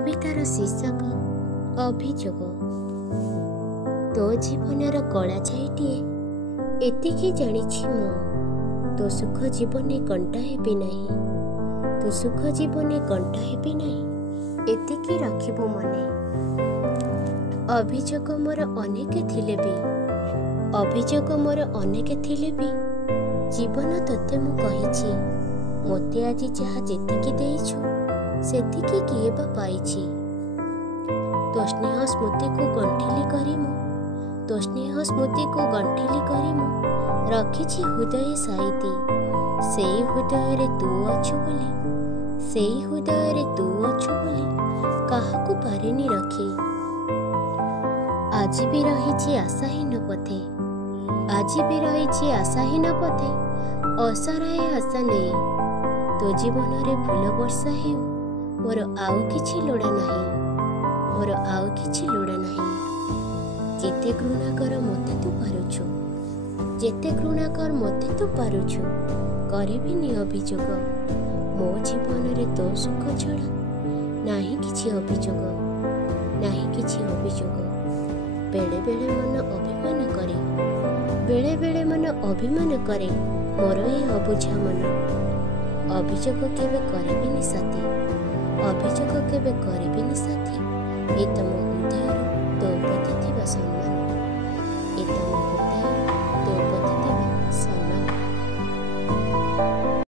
कवितार शीर्षक अभियोग। तो जीवनर कला छाईटिए एतिकी जानिछि मु, तो सुख जीवने कंटा हेबी नाही, तो सुख जीवने कंटा हेबी नाही, एतिकी रखिबु मने। अभियोग मोर अनेक थिले भी, अभियोग मोर अनेक थिले भी, जीवन तोते मु कहिछि, मोते आज जहा जेतिकी देइछु सेतिकी किए बा पाइछि। तो स्नेह स्मृति को गंठिली करी मु, तो स्नेह स्मृति को गंठिली करी मु रखिछि हृदय साइती। सेई हृदय रे तू अछु बोली, सेई हृदय रे तू अछु बोली काहाकू पारेनी रखी। आज भी रहिछि आशाहीन पथे, आज भी रहिछि आशाहीन पथे, असराए आशा नहीं। तो जीवन रे फूल वर्षा हेउ, मोर आउ किछि लोड़ा नाही, मोर आउ किछि लोड़ा नाही। जेते घृणा कर मते तू पारुछु, जेते घृणा कर मते तू पारुछु, करिबिनी अभियोग। मो जीवन रे तो सुख छड़ा नाही किछि अभियोग, नाही किछि अभियोग। बेले बेले मन अभिमान करे, बेले बेले मन अभिमान करे मोर ए अबुझा मन। अभियोग केबे करिबिनी साथी, अभियोग केबे करिबिनी साथी। ए तम हृदय तो प्रति थिबा सम्मान, ए तम